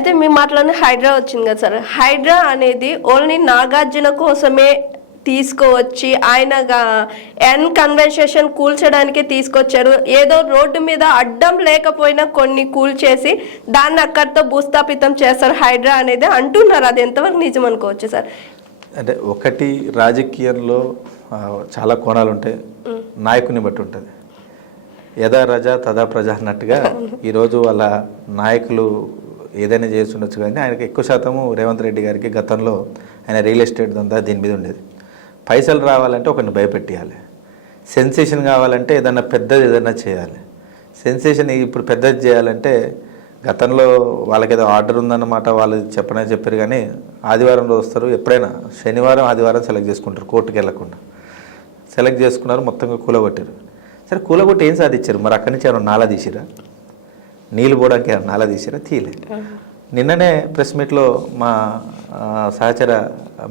అయితే మీ మాటలోనే హైడ్రా వచ్చింది కదా సార్, హైడ్రా అనేది ఓన్లీ నాగార్జున కోసమే తీసుకువచ్చి ఆయన ఎన్ కన్వెన్షన్ కూల్చడానికి తీసుకొచ్చారు. ఏదో రోడ్డు మీద అడ్డం లేకపోయినా కొన్ని కూల్చేసి దాన్ని అక్కడితో భూస్థాపితం చేస్తారు హైడ్రా అనేది అంటున్నారు. అది ఎంతవరకు నిజం అనుకోవచ్చు సార్? అంటే ఒకటి, రాజకీయంలో చాలా కోణాలు ఉంటాయి, నాయకుని బట్టి ఉంటుంది. యథా రజా తదా ప్రజ అన్నట్టుగా ఈరోజు వాళ్ళ నాయకులు ఏదైనా చేస్తుండొచ్చు, కానీ ఆయనకి ఎక్కువ శాతము రేవంత్ రెడ్డి గారికి గతంలో ఆయన రియల్ ఎస్టేట్ దంతా దీని మీద ఉండేది. పైసలు రావాలంటే ఒకరిని భయపెట్టియాలి, సెన్సేషన్ కావాలంటే ఏదన్నా పెద్దది ఏదన్నా చేయాలి. సెన్సేషన్ ఇప్పుడు పెద్దది చేయాలంటే గతంలో వాళ్ళకి ఏదో ఆర్డర్ ఉందన్నమాట, వాళ్ళు చెప్పారు, కానీ ఆదివారం రోజు వస్తారు, ఎప్పుడైనా శనివారం ఆదివారం సెలెక్ట్ చేసుకుంటారు, కోర్టుకు వెళ్లకుండా సెలెక్ట్ చేసుకున్నారు, మొత్తంగా కూలగొట్టారు. సరే కూలగొట్టి ఏం సాధించారు? మరి అక్కడి నుంచి ఏమైనా నాలా తీసిరా? నీళ్ళు పోవడానికి ఏమైనా నాలా తీసిరా? తీయలే. నిన్ననే ప్రెస్ మీట్లో మా సహచర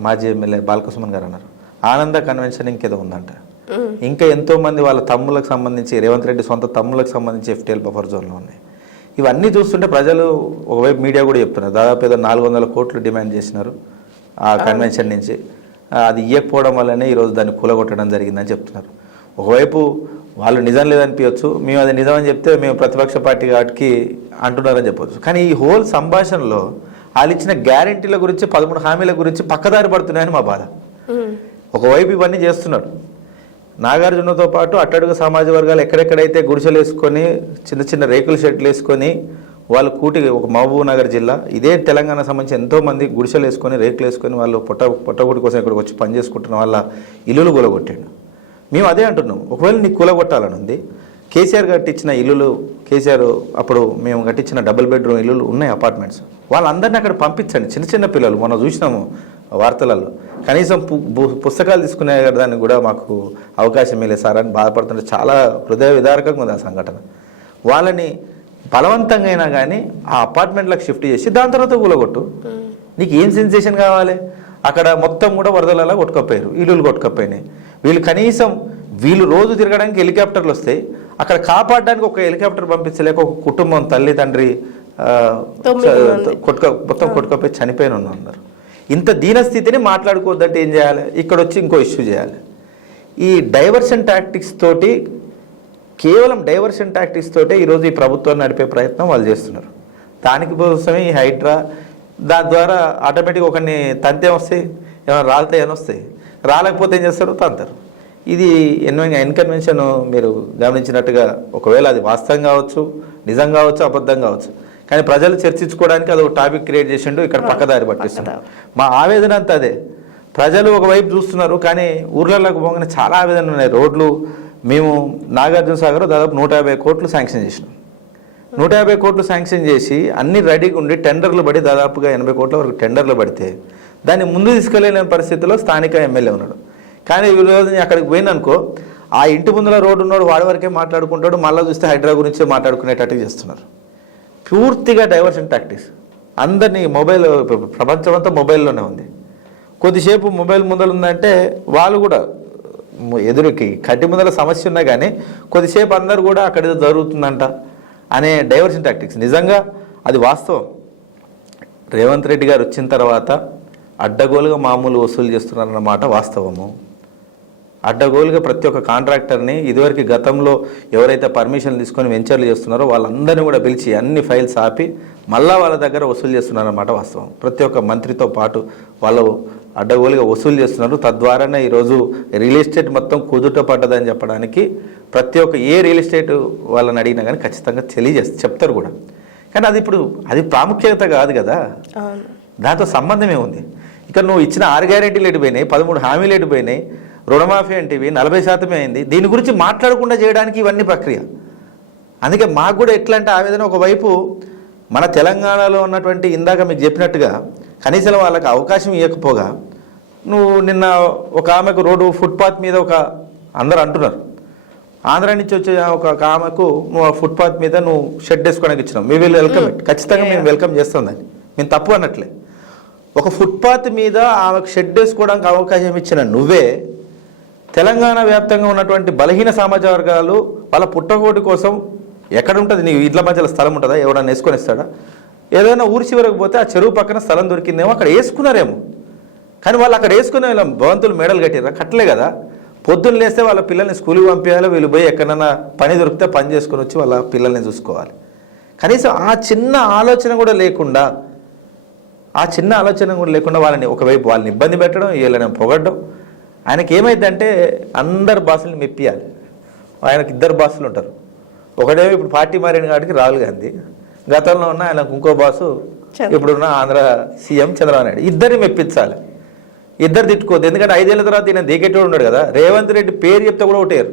మాజీ ఎమ్మెల్యే బాలకృష్ణ గారు అన్నారు, ఆనంద కన్వెన్షన్ ఇంకేదో ఉందంట, ఇంకా ఎంతోమంది వాళ్ళ తమ్ములకు సంబంధించి, రేవంత్ రెడ్డి సొంత తమ్ములకు సంబంధించి FTL బఫర్ జోన్లో ఉన్నాయి. ఇవన్నీ చూస్తుంటే ప్రజలు ఒకవైపు మీడియా కూడా చెప్తున్నారు, దాదాపు ఏదో 400 కోట్లు డిమాండ్ చేసినారు ఆ కన్వెన్షన్ నుంచి, అది ఇవ్వకపోవడం వల్లనే ఈరోజు దాన్ని కూలగొట్టడం జరిగిందని చెప్తున్నారు. ఒకవైపు వాళ్ళు నిజం లేదనిపించవచ్చు, మేము అది నిజం అని చెప్తే మేము ప్రతిపక్ష పార్టీ వాటికి అంటున్నారని చెప్పవచ్చు. కానీ ఈ హోల్ సంభాషణలో వాళ్ళు ఇచ్చిన గ్యారెంటీల గురించి, 13 హామీల గురించి పక్కదారి పడుతున్నాయని మా బాధ. ఒకవైపు ఇవన్నీ చేస్తున్నాడు, నాగార్జునతో పాటు అట్టడుగు సమాజ వర్గాలు ఎక్కడెక్కడైతే గుడిసెలు వేసుకొని చిన్న చిన్న రేకుల షెడ్లు వేసుకొని వాళ్ళు ఒక మహబూబ్ నగర్ జిల్లా, ఇదే తెలంగాణ సంబంధించి ఎంతోమంది గుడిసెలు వేసుకొని రేకులు వేసుకొని వాళ్ళు పొట్టగుడి కోసం ఇక్కడికి వచ్చి పని చేసుకుంటున్న వాళ్ళ ఇల్లులు కూలగొట్టాడు. మేము అదే అంటున్నాం, ఒకవేళ నీకు కూలగొట్టాలని ఉంది, కేసీఆర్ కట్టించిన ఇల్లులు, కేసీఆర్ అప్పుడు మేము కట్టించిన డబుల్ బెడ్రూమ్ ఇల్లులు ఉన్నాయి, అపార్ట్మెంట్స్, వాళ్ళందరినీ అక్కడ పంపించండి. చిన్న చిన్న పిల్లలు మనం చూసినాము వార్తలలో, కనీసం పుస్తకాలు తీసుకునే దానికి కూడా మాకు అవకాశం లేదు సార్ అని బాధపడుతుంటే చాలా హృదయ విదారకంగా ఉంది ఆ సంఘటన. వాళ్ళని బలవంతంగా అయినా కానీ ఆ అపార్ట్మెంట్లకు షిఫ్ట్ చేసి దాని తర్వాత కూలగొట్టు. నీకు ఏం సెన్సేషన్ కావాలి? అక్కడ మొత్తం కూడా వరదలలో కొట్టుకపోయారు, ఇల్లులు కొట్టుకపోయినాయి. వీళ్ళు కనీసం వీళ్ళు రోజు తిరగడానికి హెలికాప్టర్లు వస్తాయి, అక్కడ కాపాడడానికి ఒక హెలికాప్టర్ పంపించలేక ఒక కుటుంబం, తల్లి తండ్రి మొత్తం కొట్టుకపోయి చనిపోయిన ఉన్నారు. ఇంత దీనస్థితిని మాట్లాడుకోవద్దంటే ఏం చేయాలి? ఇక్కడ వచ్చి ఇంకో ఇష్యూ చేయాలి. ఈ డైవర్షన్ టాక్టిక్స్ తోటి, కేవలం డైవర్షన్ టాక్టిక్స్ తోటే ఈరోజు ఈ ప్రభుత్వాన్ని నడిపే ప్రయత్నం వాళ్ళు చేస్తున్నారు. దానికి కోసమే ఈ హైడ్రా, దాని ద్వారా ఆటోమేటిక్గా ఒకరిని తంతే వస్తాయి, ఏమైనా రాలితే ఏమైనా వస్తాయి, రాలేకపోతే ఏం చేస్తారు? తంతారు. ఇది ఎన్కన్వెన్షన్ మీరు గమనించినట్టుగా ఒకవేళ అది వాస్తవం కావచ్చు, నిజం కావచ్చు, అబద్ధం కావచ్చు, కానీ ప్రజలు చర్చించుకోవడానికి అది ఒక టాపిక్ క్రియేట్ చేసిండు, ఇక్కడ పక్కదారి పట్టిస్తున్నారు. మా ఆవేదన అంతా అదే. ప్రజలు ఒకవైపు చూస్తున్నారు, కానీ ఊర్లలోకి పోగానే చాలా ఆవేదనలు ఉన్నాయి. రోడ్లు మేము నాగార్జున సాగర్ దాదాపు 150 కోట్లు శాంక్షన్ చేసినాం. 150 కోట్లు శాంక్షన్ చేసి అన్ని రెడీగా ఉండి టెండర్లు పడి దాదాపుగా 80 కోట్ల వరకు టెండర్లు పడితే దాన్ని ముందు తీసుకెళ్ళలేని పరిస్థితిలో స్థానిక ఎమ్మెల్యే ఉన్నాడు. కానీ ఈరోజు అక్కడికి పోయిననుకో, ఆ ఇంటి ముందుల రోడ్డు ఉన్నాడు, వాడి వరకే మాట్లాడుకుంటాడు, మళ్ళీ చూస్తే హైడ్రా గురించి మాట్లాడుకునేటట్టు చేస్తున్నారు. పూర్తిగా డైవర్షన్ టాక్టిక్స్. అందరినీ మొబైల్, ప్రపంచం అంతా మొబైల్లోనే ఉంది. కొద్దిసేపు మొబైల్ ముందర ఉందంటే వాళ్ళు కూడా ఎదురుకి కట్టి ముందర సమస్య ఉన్నా కానీ కొద్దిసేపు అందరు కూడా అక్కడ ఏదో జరుగుతుందంట అనే డైవర్షన్ టాక్టిక్స్. నిజంగా అది వాస్తవం. రేవంత్ రెడ్డి గారు వచ్చిన తర్వాత అడ్డగోలుగా మామూలు వసూలు చేస్తున్నారన్నమాట వాస్తవము. అడ్డగోలుగా ప్రతి ఒక్క కాంట్రాక్టర్ని ఇదివరకు గతంలో ఎవరైతే పర్మిషన్లు తీసుకొని వెంచర్లు చేస్తున్నారో వాళ్ళందరినీ కూడా పిలిచి అన్ని ఫైల్స్ ఆపి మళ్ళా వాళ్ళ దగ్గర వసూలు చేస్తున్నారన్నమాట వాస్తవం. ప్రతి ఒక్క మంత్రితో పాటు వాళ్ళు అడ్డగోలుగా వసూలు చేస్తున్నారు. తద్వారానే ఈరోజు రియల్ ఎస్టేట్ మొత్తం కుదుట పడ్డదని చెప్పడానికి ప్రతి ఒక్క ఏ రియల్ ఎస్టేట్ వాళ్ళని అడిగినా కానీ ఖచ్చితంగా చెప్తారు కూడా. కానీ అది ఇప్పుడు అది ప్రాముఖ్యత కాదు కదా, దాంతో సంబంధమే ఉంది. ఇక నువ్వు ఇచ్చిన 6 గ్యారెంటీలు ఎటుపోయినాయి, 13 హామీలు ఎటుపోయినాయి, రుణమాఫీ అంటే 40% అయింది. దీని గురించి మాట్లాడకుండా చేయడానికి ఇవన్నీ ప్రక్రియ. అందుకే మాకు కూడా ఎట్లా అంటే ఆవేదన, ఒకవైపు మన తెలంగాణలో ఉన్నటువంటి ఇందాక మీకు చెప్పినట్టుగా కనీసం వాళ్ళకి అవకాశం ఇవ్వకపోగా, నువ్వు నిన్న ఒక ఆమెకు రోడ్డు ఫుట్పాత్ మీద అందరూ అంటున్నారు, ఆంధ్ర నుంచి వచ్చే ఒక ఆమెకు నువ్వు ఫుట్పాత్ మీద నువ్వు షెడ్ వేసుకోవడానికి ఇచ్చినావు, మీ వీళ్ళు వెల్కమ్ ఇట్, ఖచ్చితంగా మేము వెల్కమ్ చేస్తాం దాన్ని, మేము తప్పు అన్నట్లే. ఒక ఫుట్పాత్ మీద ఆమెకు షెడ్ వేసుకోవడానికి అవకాశం ఇచ్చిన నువ్వే తెలంగాణ వ్యాప్తంగా ఉన్నటువంటి బలహీన సమాజ వర్గాలు వాళ్ళ పుట్టగోటి కోసం ఎక్కడ ఉంటుంది, నీ ఇట్ల మధ్యలో స్థలం ఉంటుందా, ఎవడన్నా వేసుకొని ఇస్తాడా? ఏదైనా ఊరి చివరకు పోతే ఆ చెరువు పక్కన స్థలం దొరికిందేమో అక్కడ వేసుకున్నారేమో, కానీ వాళ్ళు అక్కడ వేసుకునే భవంతులు మేడలు కట్టిరా? కట్టలే కదా. పొద్దున్న లేస్తే వాళ్ళ పిల్లల్ని స్కూల్కి పంపించాలి, వీళ్ళు పోయి ఎక్కడైనా పని దొరికితే పని చేసుకొని వచ్చి వాళ్ళ పిల్లల్ని చూసుకోవాలి. కనీసం ఆ చిన్న ఆలోచన కూడా లేకుండా వాళ్ళని ఒకవైపు వాళ్ళని ఇబ్బంది పెట్టడం, వీళ్ళని పొగడ్డం. ఆయనకి ఏమైందంటే అందరు బాసుల్ని మెప్పియాలి. ఆయనకి 2 బాసులు ఉంటారు. ఒకటేమో ఇప్పుడు పార్టీ మారిన కాడికి రాహుల్ గాంధీ, గతంలో ఉన్న ఆయనకు ఇంకో బాసు ఇప్పుడున్న ఆంధ్ర సీఎం చంద్రబాబు నాయుడు. ఇద్దరిని మెప్పించాలి, ఇద్దరు తిట్టుకోవద్దు. ఎందుకంటే 5 ఏళ్ళ తర్వాత ఈయన దిగేటోడు ఉన్నాడు కదా. రేవంత్ రెడ్డి పేరు చెప్తే కూడా ఒకటేరు.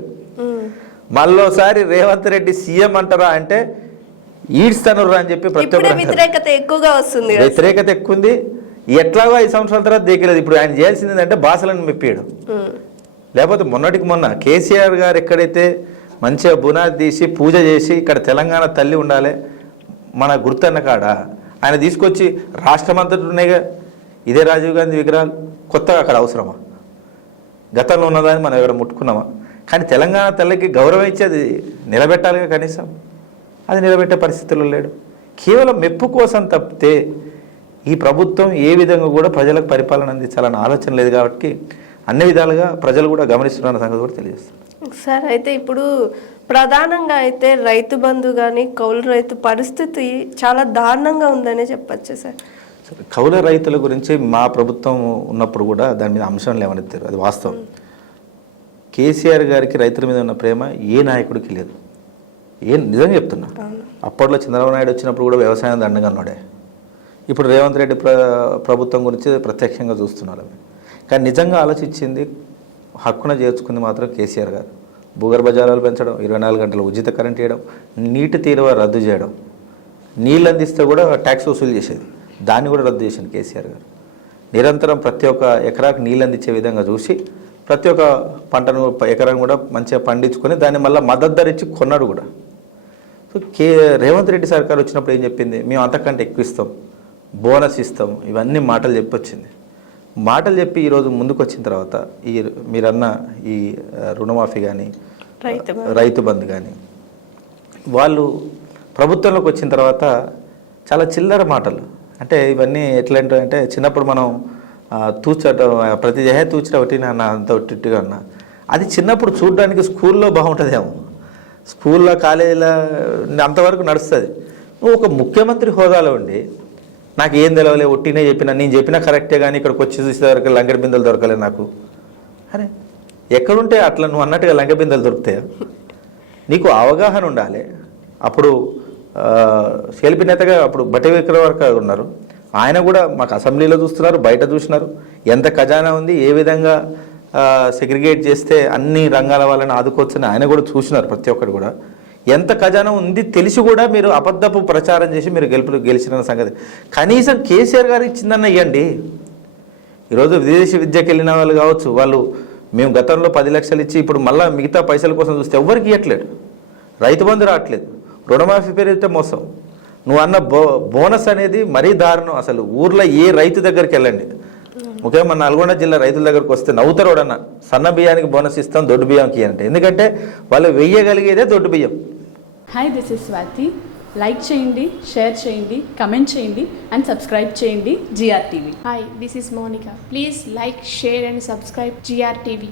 మళ్ళోసారి రేవంత్ రెడ్డి సీఎం అంటారా అంటే ఈడ్స్తానురా అని చెప్పి ప్రతి ఒక్కరు వ్యతిరేకత ఎక్కువగా వస్తుంది. వ్యతిరేకత ఎక్కువ ఉంది. ఎట్లాగో 5 సంవత్సరాల తర్వాత దిగలేదు. ఇప్పుడు ఆయన చేయాల్సింది ఏంటంటే బాసలను మెప్పాడు. లేకపోతే మొన్నటికి మొన్న కేసీఆర్ గారు ఎక్కడైతే మంచిగా బునాది తీసి పూజ చేసి ఇక్కడ తెలంగాణ తల్లి ఉండాలి మన గుర్తన్న కాడ ఆయన తీసుకొచ్చి రాష్ట్రం అంతటి ఉన్నాయిగా ఇదే రాజీవ్ గాంధీ విగ్రహాలు. కొత్తగా అక్కడ అవసరమా? గతంలో ఉన్నదాన్ని మనం ఎక్కడ ముట్టుకున్నామా? కానీ తెలంగాణ తల్లికి గౌరవం ఇచ్చేది నిలబెట్టాలిగా కనీసం. అది నిలబెట్టే పరిస్థితుల్లో లేడు. కేవలం మెప్పు కోసం తప్పితే ఈ ప్రభుత్వం ఏ విధంగా కూడా ప్రజలకు పరిపాలన అందించాలన్న ఆలోచన లేదు. కాబట్టి అన్ని విధాలుగా ప్రజలు కూడా గమనిస్తున్న సంగతి కూడా తెలియజేస్తారు. సార్, అయితే ఇప్పుడు ప్రధానంగా అయితే రైతు బంధు కానీ కౌలు రైతు పరిస్థితి చాలా దారుణంగా ఉందనే చెప్పచ్చు సార్. కౌలు రైతుల గురించి మా ప్రభుత్వం ఉన్నప్పుడు కూడా దాని మీద అంశం లేవనెత్తారు. అది వాస్తవం. కేసీఆర్ గారికి రైతుల మీద ఉన్న ప్రేమ ఏ నాయకుడికి లేదు. నిజంగా చెప్తున్నా. అప్పట్లో చంద్రబాబు నాయుడు వచ్చినప్పుడు కూడా వ్యవసాయం దండగా ఉన్నాడే. ఇప్పుడు రేవంత్ రెడ్డి ప్రభుత్వం గురించి ప్రత్యక్షంగా చూస్తున్నారు. కానీ నిజంగా ఆలోచించింది, హక్కున చేర్చుకుంది మాత్రం కేసీఆర్ గారు. భూగర్భ జలాలు పెంచడం, 24 గంటలు ఉచిత కరెంట్ ఇవ్వడం, నీటి తీరువ రద్దు చేయడం, నీళ్ళు అందిస్తే కూడా ట్యాక్స్ వసూలు చేసేది, దాన్ని కూడా రద్దు చేసింది కేసీఆర్ గారు. నిరంతరం ప్రతి ఒక్క ఎకరాకు నీళ్ళు అందించే విధంగా చూసి ప్రతి ఒక్క పంటను ఎకరాన్ని కూడా మంచిగా పండించుకొని దాన్ని మళ్ళీ మద్దతు ధర ఇచ్చి కొన్నాడు కూడా. సో రేవంత్ రెడ్డి సర్కార్ వచ్చినప్పుడు ఏం చెప్పింది? మేము అంతకంటే ఎక్కువ ఇస్తాం, బోనస్ ఇస్తాం, ఇవన్నీ మాటలు చెప్పొచ్చింది. మాటలు చెప్పి ఈరోజు ముందుకు వచ్చిన తర్వాత మీరన్న ఈ రుణమాఫీ కానీ రైతు బంధు కానీ వాళ్ళు ప్రభుత్వంలోకి వచ్చిన తర్వాత చాలా చిల్లర మాటలు. అంటే ఇవన్నీ ఎట్లాంటివంటే చిన్నప్పుడు మనం తూచటం, ప్రతి తూచట ఒకటి నాన్న అంత ఒట్టిగా ఉన్నా, అది చిన్నప్పుడు చూడడానికి స్కూల్లో బాగుంటుందేమో, స్కూల్లో కాలేజీలో అంతవరకు నడుస్తుంది. నువ్వు ఒక ముఖ్యమంత్రి హోదాలో ఉండి నాకు ఏం తెలవలే, ఒట్టినే చెప్పినా, నేను చెప్పినా కరెక్టే కానీ ఇక్కడికి వచ్చి చూసేవరకు లంగడి బిందెలు దొరకలేదు నాకు. అరే ఎక్కడుంటే అట్లా నువ్వు అన్నట్టుగా లంగ బిందెలు దొరుకుతాయా? నీకు అవగాహన ఉండాలి. అప్పుడు శిల్పి నేతగా అప్పుడు బట్టి విక్రమార్క ఉన్నారు. ఆయన కూడా మాకు అసెంబ్లీలో చూస్తున్నారు, బయట చూసినారు, ఎంత ఖజానా ఉంది, ఏ విధంగా సెగ్రిగేట్ చేస్తే అన్ని రంగాల వాళ్ళని ఆదుకోవచ్చని ఆయన కూడా చూసినారు. ప్రతి ఒక్కరు కూడా ఎంత ఖజానా ఉంది తెలిసి కూడా మీరు అబద్ధపు ప్రచారం చేసి మీరు గెలిచిన సంగతి కనీసం కేసీఆర్ గారు ఇచ్చిందన్న ఇవ్వండి. ఈరోజు విదేశీ విద్యకి వెళ్ళిన వాళ్ళు కావచ్చు, వాళ్ళు మేము గతంలో 10 లక్షలు ఇచ్చి ఇప్పుడు మళ్ళీ మిగతా పైసల కోసం చూస్తే ఎవ్వరికి ఇవ్వట్లేదు. రైతు బంధు రావట్లేదు, రుణమాఫీ పేరైతే మోసం. నువ్వు అన్న బోనస్ అనేది మరీ దారుణం. అసలు ఊర్లో ఏ రైతు దగ్గరికి వెళ్ళండి, ముఖ్యంగా మన నల్గొండ జిల్లా రైతుల దగ్గరకు వస్తే నవ్వుతారు. ఎవడన్నా సన్న బియ్యానికి బోనస్ ఇస్తాం, దొడ్డు బియ్యంకి అంటే, ఎందుకంటే వాళ్ళు వెయ్యగలిగేదే దొడ్డు బియ్యం. Hi, this is Swathi. Like చేయండి, షేర్ చేయండి, కమెంట్ చేయండి అండ్ సబ్స్క్రైబ్ చేయండి GRTV. Hi, this is Monica. Please like, share and subscribe GRTV.